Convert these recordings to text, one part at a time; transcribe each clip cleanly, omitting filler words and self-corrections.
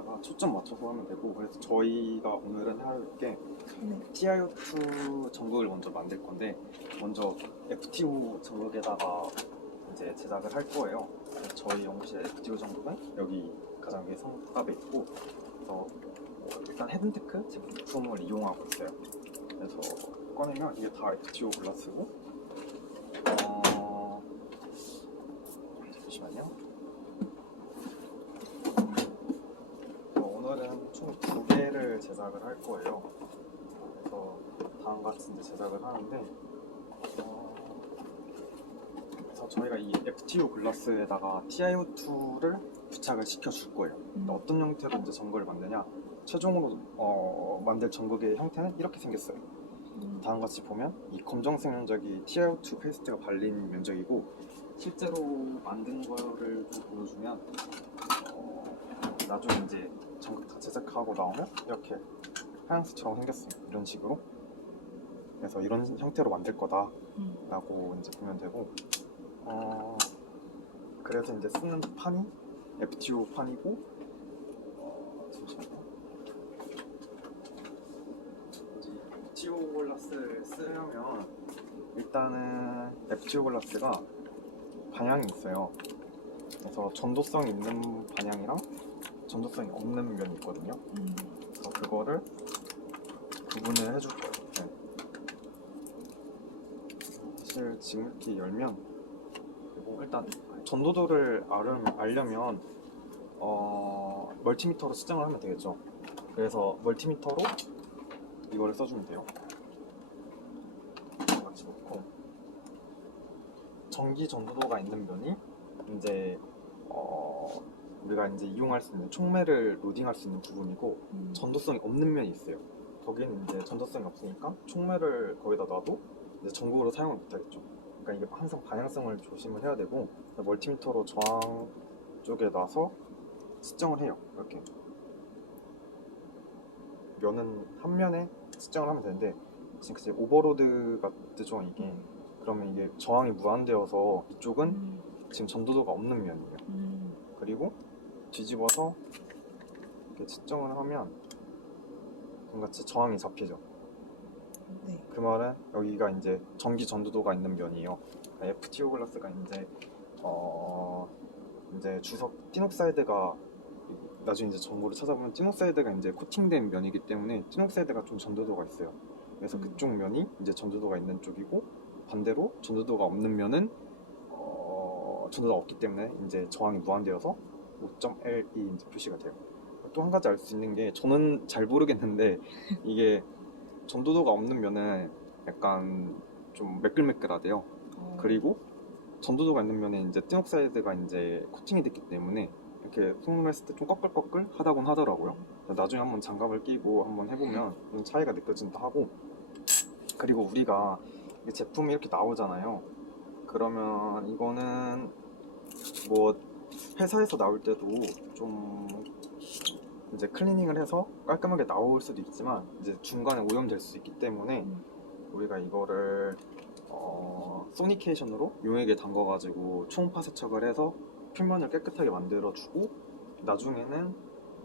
여기다가 초점 맞춰서 하면 되고, 그래서 저희가 오늘은 할 게 네. TiO2 전극을 먼저 만들 건데, 먼저 FTO 전극에다가 이제 제작을 할 거예요. 그래서 저희 연구실 FTO 전극은 여기 가장 위에 성갑에 있고, 그래서 일단 헤븐테크 제품을 이용하고 있어요. 그래서 꺼내면 이게 다 FTO 글라스고, 잠시만요. 오늘은 총 2개를 제작을 할 거예요. 그래서 다음과 같이 이제 제작을 하는데, 그래서 저희가 이 FTO 글라스에다가 TiO2를 부착을 시켜줄 거예요. 그러니까 어떤 형태로 이제 전극을 만드냐? 최종으로 만들 전극의 형태는 이렇게 생겼어요. 다음과 같이 보면 이 검정색 면적이 TiO2 페이스트가 발린 면적이고, 실제로 만든 거를 좀 보여주면 나중에 이제 전극 다 제작하고 나오면 이렇게 하얀색처럼 생겼어요. 이런 식으로. 그래서 이런 형태로 만들 거다 라고 이제 보면 되고, 그래서 이제 쓰는 판이 FTO 판이고, 잠시만요. 이제 FTO 글라스를 쓰려면 일단은 FTO 글라스가 방향이 있어요. 그래서 전도성 있는 방향이랑 전도성이 없는 면이 있거든요. 그래서 그거를 구분을 해줄 거예요. 네. 사실 지금 이렇게 열면, 그리고 일단 전도도를 알려면 멀티미터로 측정을 하면 되겠죠. 그래서 멀티미터로 이거를 써주면 돼요. 같이 놓고, 전기 전도도가 있는 면이 이제 우리가 이제 이용할 수 있는 총매를 로딩할 수 있는 부분이고, 전도성이 없는 면이 있어요. 거기는 이제 전도성이 없으니까 총매를 거기다 놔도 이제 전극으로 사용을 못하겠죠. 그러니까 이게 항상 방향성을 조심을 해야 되고, 멀티미터로 저항 쪽에 놔서 측정을 해요. 이렇게 면은 한 면에 측정을 하면 되는데, 지금 그치 오버로드 같죠 이게. 그러면 이게 저항이 무한되어서 이쪽은 지금 전도도가 없는 면이에요. 그리고 뒤집어서 이렇게 측정을 하면 같이 저항이 잡히죠. 네. 그 말은 여기가 이제 전기 전도도가 있는 면이에요. FTO 글라스가 이제 주석 티녹사이드가, 나중에 이제 정보를 찾아보면 티녹사이드가 이제 코팅된 면이기 때문에 티녹사이드가 좀 전도도가 있어요. 그래서 그쪽 면이 이제 전도도가 있는 쪽이고, 반대로 전도도가 없는 면은 전도도가 없기 때문에 이제 저항이 무한되어서 5.L이 이제 표시가 돼요. 또 한 가지 알 수 있는 게, 저는 잘 모르겠는데 이게 전도도가 없는 면은 약간 좀 매끌매끌하대요. 그리고 전도도가 있는 면에 이제 티녹사이드가 이제 코팅이 됐기 때문에 이렇게 손으로 했을 때 좀 꺼끌꺼끌 하다곤 하더라고요. 나중에 한번 장갑을 끼고 한번 해보면 좀 차이가 느껴진다 하고, 그리고 우리가 제품이 이렇게 나오잖아요. 그러면 이거는 뭐 회사에서 나올 때도 좀 이제 클리닝을 해서 깔끔하게 나올 수도 있지만, 이제 중간에 오염될 수 있기 때문에 우리가 이거를 소니케이션으로 용액에 담가가지고 초음파 세척을 해서 표면을 깨끗하게 만들어주고, 나중에는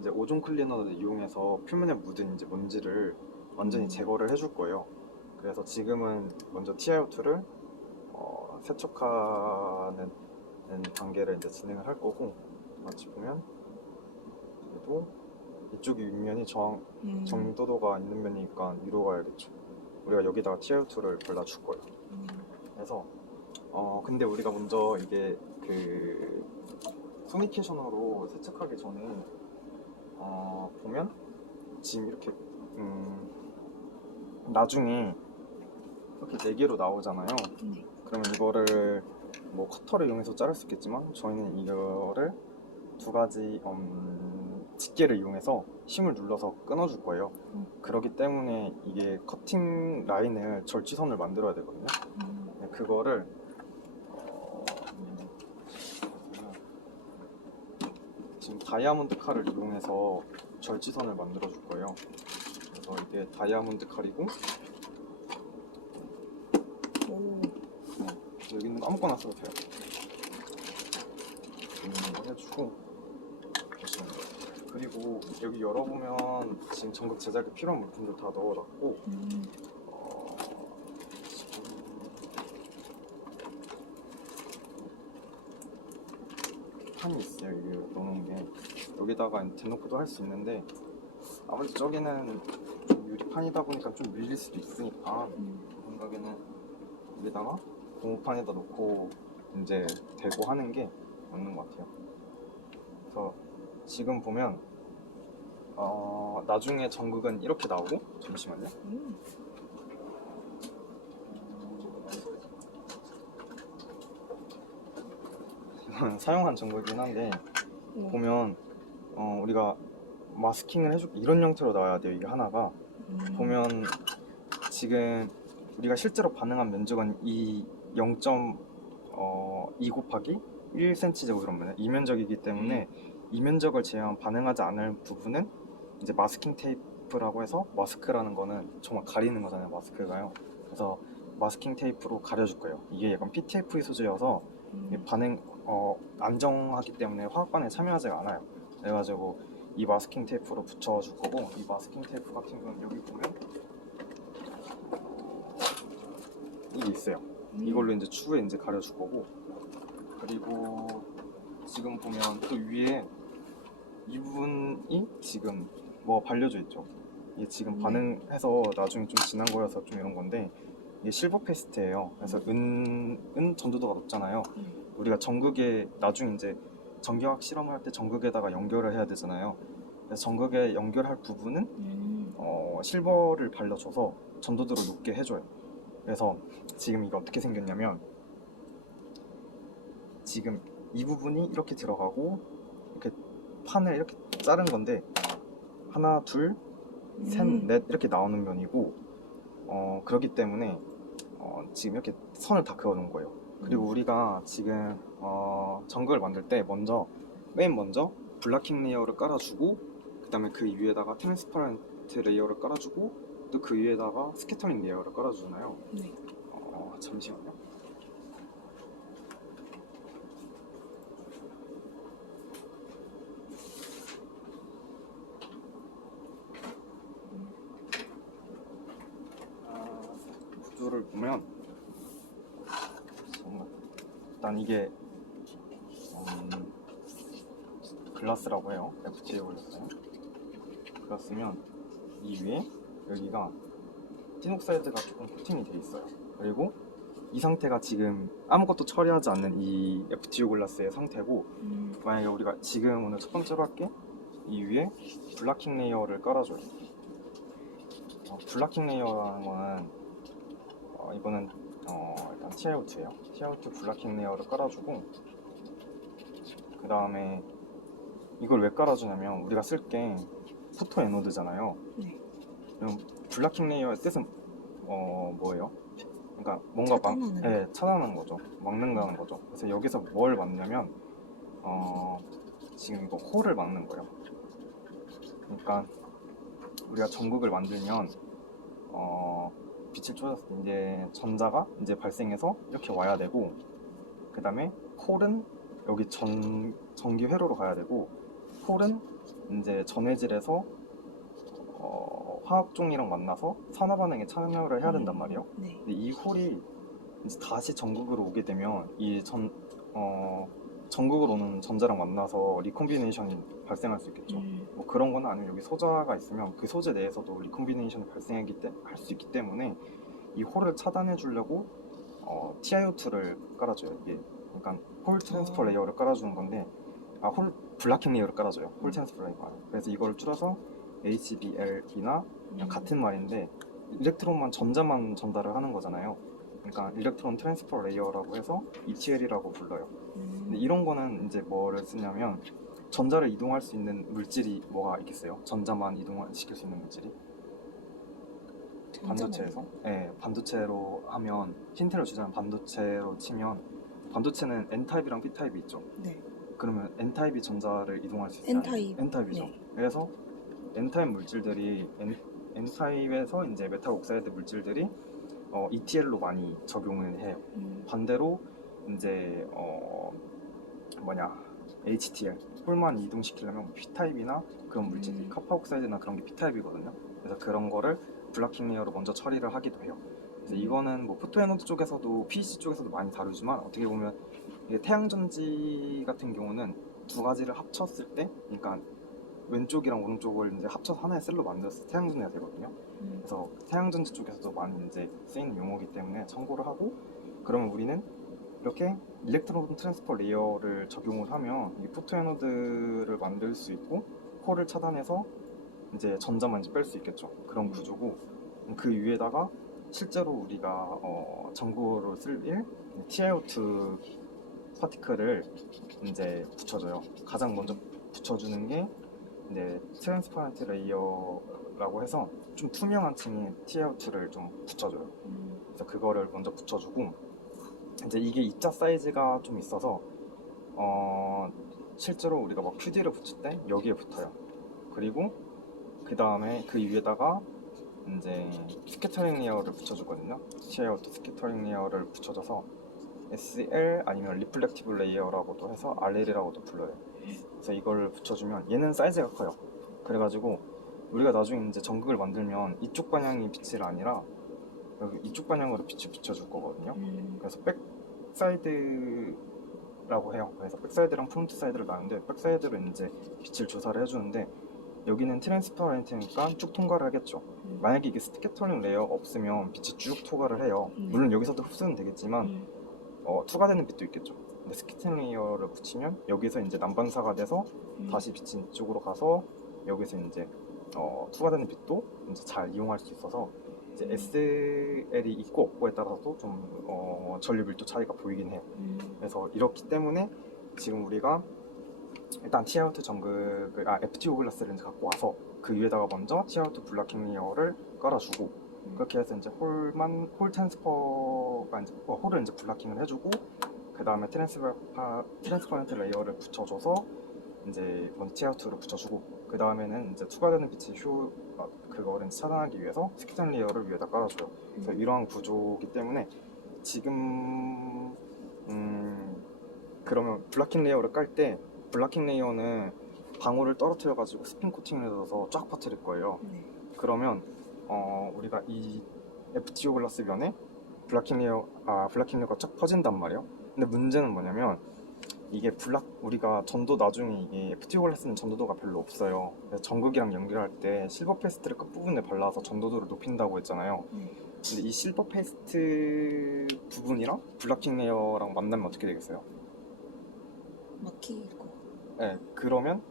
이제 오존 클리너를 이용해서 표면에 묻은 이제 먼지를 완전히 제거를 해줄 거예요. 그래서 지금은 먼저 TiO2를 세척하는 단계를 이제 진행을 할 거고, 마치 보면 그래도 이쪽이 윗면이 정도도가 있는 면이니까 위로 가야겠죠. 우리가 여기다가 TiO2를 발라줄 거예요. 그래서 근데 우리가 먼저 이게 그 소니케이션으로 세척하기 전에 보면 지금 이렇게 나중에 이렇게 4개로 나오잖아요. 그러면 이거를 뭐 커터를 이용해서 자를 수 있겠지만, 저희는 이거를 2가지 집게를 이용해서 힘을 눌러서 끊어줄 거예요. 그렇기 때문에 이게 커팅 라인을 절취선을 만들어야 되거든요. 그거를 지금 다이아몬드 칼을 이용해서 절취선을 만들어 줄 거예요. 그래서 이게 다이아몬드 칼이고, 여기는 아무거나 써도 돼요. 이걸 해주고 보시면 돼요. 그리고 여기 열어보면 지금 전극 제작에 필요한 물품도 다 넣어놨고 지금 판이 있어요. 여기 넣어놓은 게 여기다가 대놓고도 할 수 있는데 아무래도 저기는 좀 유리판이다 보니까 좀 밀릴 수도 있으니까 제 생각에는 여기다가 고무판에다 놓고 이제 대고 하는 게 맞는 것 같아요. 그래서 지금 보면 나중에 전극은 이렇게 나오고 잠시만요. 이건 사용한 전극이긴 한데 보면 우리가 마스킹을 해주고 이런 형태로 나와야 돼요. 이게 하나가 보면 지금 우리가 실제로 반응한 면적은 이 0.2 곱하기 1cm 이 면적이기 때문에 이 면적을 제외한 반응하지 않을 부분은 이제 마스킹 테이프라고 해서 마스크라는 거는 정말 가리는 거잖아요. 마스크가요. 그래서 마스킹 테이프로 가려줄 거예요. 이게 약간 PTFE 소재여서 반응 안정하기 때문에 화학 반응에 참여하지가 않아요. 그래가지고 이 마스킹 테이프로 붙여줄 거고 이 마스킹 테이프 같은 경우는 여기 보면 이게 있어요. 이걸로 이제 추후에 이제 가려줄 거고 그리고 지금 보면 또 위에 이 부분이 지금 뭐 발려져 있죠. 이게 지금 반응해서 나중에 좀 진한 거여서 좀 이런 건데 이게 실버 페스트예요. 그래서 은 전도도가 높잖아요. 우리가 전극에 나중에 이제 전기화학 실험을 할 때 전극에다가 연결을 해야 되잖아요. 그래서 전극에 연결할 부분은 실버를 발라줘서 전도도를 높게 해줘요. 그래서 지금 이게 어떻게 생겼냐면 지금 이 부분이 이렇게 들어가고 이렇게 판을 이렇게 자른 건데 하나, 둘, 셋, 넷 이렇게 나오는 면이고 그렇기 때문에 지금 이렇게 선을 다 그어 놓은 거예요. 그리고 우리가 지금 전극을 만들 때 맨 먼저 블라킹 레이어를 깔아주고 그 다음에 그 위에다가 트랜스퍼런트 레이어를 깔아주고 또 그 위에다가 스캐터링 레이어를 깔아주잖아요. 네. 잠시만요. 구조를 보면 일단 이게 글라스라고 해요. FTA 글라스요. 글라스면 이 위에 여기가 틴옥사이드가 조금 코팅이 돼 있어요. 그리고 이 상태가 지금 아무것도 처리하지 않는 이 FTO 글라스의 상태고 만약에 우리가 지금 오늘 첫 번째로 할게 이 위에 블라킹 레이어를 깔아줘요. 블라킹 레이어라는 거는 이거는 일단 TiO2예요. TiO2 블라킹 레이어를 깔아주고 그 다음에 이걸 왜 깔아주냐면 우리가 쓸 게 포토 에노드잖아요. 네. 그럼 블라킹 레이어의 뜻은 뭐예요? 그러니까 뭔가 차단하는 거죠. 막는다는 거죠. 그래서 여기서 뭘 막냐면 지금 이거 홀을 막는 거예요. 그러니까 우리가 전극을 만들면 빛을 쫓았을 때 이제 전자가 이제 발생해서 이렇게 와야 되고 그 다음에 홀은 여기 전기 회로로 가야 되고 홀은 이제 전해질에서 화학 종이랑 만나서 산화 반응에 참여를 해야 된단 말이에요. 네. 근데 이 홀이 이제 다시 전극으로 오게 되면 이 전극으로 오는 전자랑 만나서 리콤비네이션이 발생할 수 있겠죠. 뭐 그런 건 아니면 여기 소자가 있으면 그 소재 내에서도 리콤비네이션이 할 수 있기 때문에 이 홀을 차단해 주려고 TiO2를 깔아줘요. 이게 그러니까 홀 트랜스퍼 레이어를 깔아주는 건데 홀 블라킹 레이어를 깔아줘요. 홀 트랜스퍼 레이어. 그래서 이걸 줄여서 HBL이나 같은 말인데 일렉트론만 전자만 전달을 하는 거잖아요. 그러니까 일렉트론 트랜스퍼 레이어라고 해서 ETL이라고 불러요. 근데 이런 거는 이제 뭐를 쓰냐면 전자를 이동할 수 있는 물질이 뭐가 있겠어요? 전자만 이동시킬 수 있는 물질이? 반도체에서? 네, 반도체로 하면 힌트를 주자면 반도체로 치면 반도체는 N타입이랑 P타입이 있죠. 네. 그러면 N타입이 전자를 이동할 수 있어요? N타입. N타입이죠. 네. 그래서 N타입 물질들이 N타입에서 이제 메탈 옥사이드 물질들이 ETL로 많이 적용을 해요. 반대로 이제 HTL 홀만 이동시키려면 P타입이나 그런 물질이 카파옥사이드나 그런 게 P타입이거든요. 그래서 그런 거를 블락킹 레이어로 먼저 처리를 하기도 해요. 그래서 이거는 뭐 포토애노드 쪽에서도 PEC 쪽에서도 많이 다루지만 어떻게 보면 이게 태양전지 같은 경우는 두 가지를 합쳤을 때, 그러니까 왼쪽이랑 오른쪽을 이제 합쳐서 하나의 셀로 만들어서 태양전지가 되거든요. 그래서 태양전지 쪽에서도 많이 이제 쓰이는 용어이기 때문에 참고를 하고, 그러면 우리는 이렇게 일렉트론 트랜스퍼 레이어를 적용을 하면 이 포토애노드를 만들 수 있고 홀을 차단해서 이제 전자만 이제 뺄 수 있겠죠. 그런 구조고, 그 위에다가 실제로 우리가 전구로 쓸 TiO2 파티클을 이제 붙여줘요. 가장 먼저 붙여주는 게 이제 트랜스퍼런트 레이어라고 해서 좀 투명한 층에 TiO2를 좀 붙여줘요. 그래서 그거를 먼저 붙여주고, 이제 이게 입자 사이즈가 좀 있어서 실제로 우리가 막 QD를 붙일 때 여기에 붙어요. 그리고 그 다음에 그 위에다가 이제 스캐터링 레이어를 붙여주거든요. TiO2 스캐터링 레이어를 붙여줘서 SL 아니면 리플렉티브 레이어라고도 해서 RL이라고도 불러요. 그래서 이걸 붙여주면 얘는 사이즈가 커요. 그래가지고 우리가 나중에 이제 전극을 만들면 이쪽 방향이 빛이 아니라 여기 이쪽 방향으로 빛을 비춰줄 거거든요. 그래서 백사이드라고 해요. 그래서 백사이드랑 프론트 사이드를 나누는데 백사이드로 이제 빛을 조사를 해주는데, 여기는 트랜스퍼런트니까 쭉 통과를 하겠죠. 만약에 이게 스캐터링 레이어가 없으면 빛이 쭉 통과를 해요. 물론 여기서도 흡수는 되겠지만 투과되는 빛도 있겠죠. 근데 스캐터링 레이어를 붙이면 여기서 이제 난반사가 돼서 다시 빛이 이쪽으로 가서 여기서 이제 투과되는 빛도 이제 잘 이용할 수 있어서 이제 SL이 있고 없고에 따라서도 좀 전류 밀도 차이가 보이긴 해요. 그래서 이렇기 때문에 지금 우리가 일단 TiO2 전극을 FTO 글라스를 이제 갖고 와서 그 위에다가 먼저 TiO2 블락킹 레이어를 깔아주고, 그렇게 해서 이제 홀 트랜스퍼가 이제 홀을 이제 블락킹을 해주고, 그 다음에 트랜스퍼런트 레이어를 붙여줘서 이제 먼저 TiO2를 붙여주고, 그 다음에는 이제 추가되는 빛의 그거를 차단하기 위해서 스캐터링 레이어를 위에다 깔아줘요. 그래서 이러한 구조이기 때문에 지금 그러면 블락킹 레이어를 깔 때 블락킹 레이어는 방울을 떨어뜨려 가지고 스핀 코팅을 해서 쫙 퍼뜨릴 거예요. 그러면 우리가 이 FTO 글라스 면에 블락킹 레이어가 쫙 퍼진단 말이에요. 근데 문제는 뭐냐면 이게 우리가 전도 나중에 이게 FTO 글라스는 전도도가 별로 없어요. 그래서 전극이랑 연결할 때 실버 페이스트를 끝부분에 발라서 전도도를 높인다고 했잖아요. 근데 이 실버 페이스트 부분이랑 블락킹 레이어랑 만나면 어떻게 되겠어요? 막히고. 네, 그러면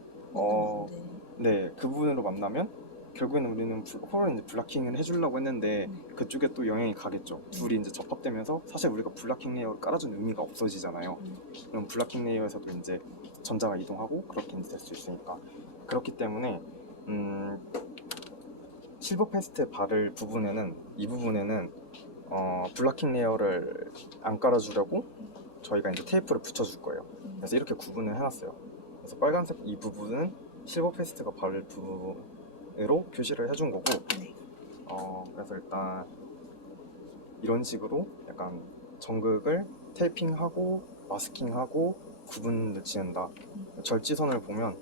네, 그 부분으로 만나면 결국에는 우리는 홀을 이제 블락킹을 해주려고 했는데 그쪽에 또 영향이 가겠죠. 둘이 이제 접합되면서 사실 우리가 블락킹 레이어를 깔아준 의미가 없어지잖아요. 그럼 블락킹 레이어에서도 이제 전자가 이동하고 그렇게 이제 될 수 있으니까. 그렇기 때문에 실버 페스트에 바를 부분에는 이 부분에는 블락킹 레이어를 안 깔아주려고 저희가 이제 테이프를 붙여줄 거예요. 그래서 이렇게 구분을 해놨어요. 그래서 빨간색 이 부분은 실버 페스트가 바를 부분으로 표시를 해준 거고, 그래서 일단 이런 식으로 약간 전극을 테이핑하고 마스킹하고 구분을 지는다. 절지선을 보면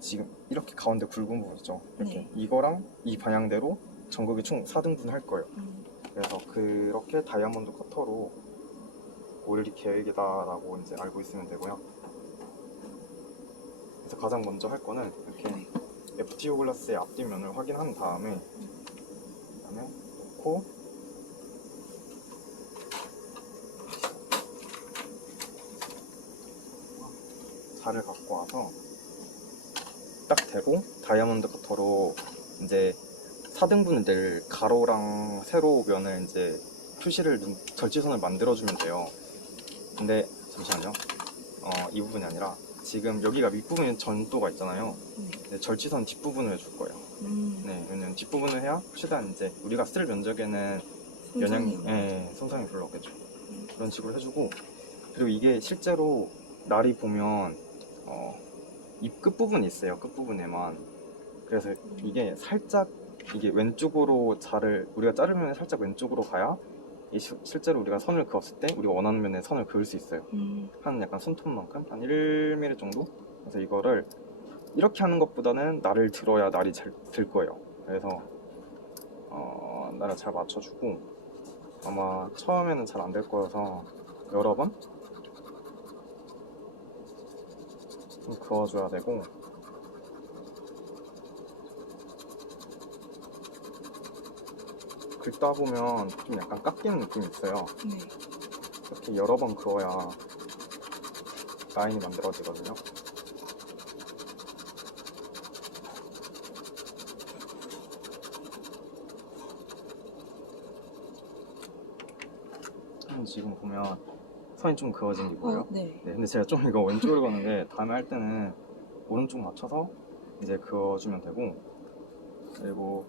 지금 이렇게 가운데 굵은 부분 있죠. 이렇게 이거랑 이 방향대로 전극이 총 4등분 할 거예요. 그래서 그렇게 다이아몬드 커터로 올릴 계획이다라고 이제 알고 있으면 되고요. 그래서 가장 먼저 할 거는 이렇게 FTO 글라스의 앞뒷면을 확인한 다음에 그다음에 놓고 자를 갖고 와서 딱 대고 다이아몬드 커터로 이제 4등분을 낼 가로랑 세로 면을 이제 표시를 절지선을 만들어주면 돼요. 근데 잠시만요. 이 부분이 아니라 지금 여기가 윗부분에 전도가 있잖아요. 네, 절지선 뒷부분을 해줄 거예요. 네, 왜냐면 뒷부분을 해야 최대한 이제 우리가 쓸 면적에는 손상이 별로 없겠죠. 그런 식으로 해주고, 그리고 이게 실제로 날이 보면 입 끝부분이 있어요. 끝부분에만. 그래서 이게 살짝 이게 왼쪽으로 우리가 자르면 살짝 왼쪽으로 가야 실제로 우리가 선을 그었을 때 우리가 원하는 면에 선을 그을 수 있어요. 한 약간 손톱만큼 한 1mm 정도. 그래서 이거를 이렇게 하는 것보다는 날을 들어야 날이 잘 들 거예요. 그래서 날을 잘 맞춰주고, 아마 처음에는 잘 안 될 거여서 여러 번 좀 그어줘야 되고, 긁다 보면 좀 약간 깎이는 느낌이 있어요. 네. 이렇게 여러 번 그어야 라인이 만들어지거든요. 지금 보면 선이 좀 그어진 게 보여요? 네. 네, 근데 제가 좀 이거 왼쪽으로 가는데 다음에 할 때는 오른쪽 맞춰서 이제 그어주면 되고, 그리고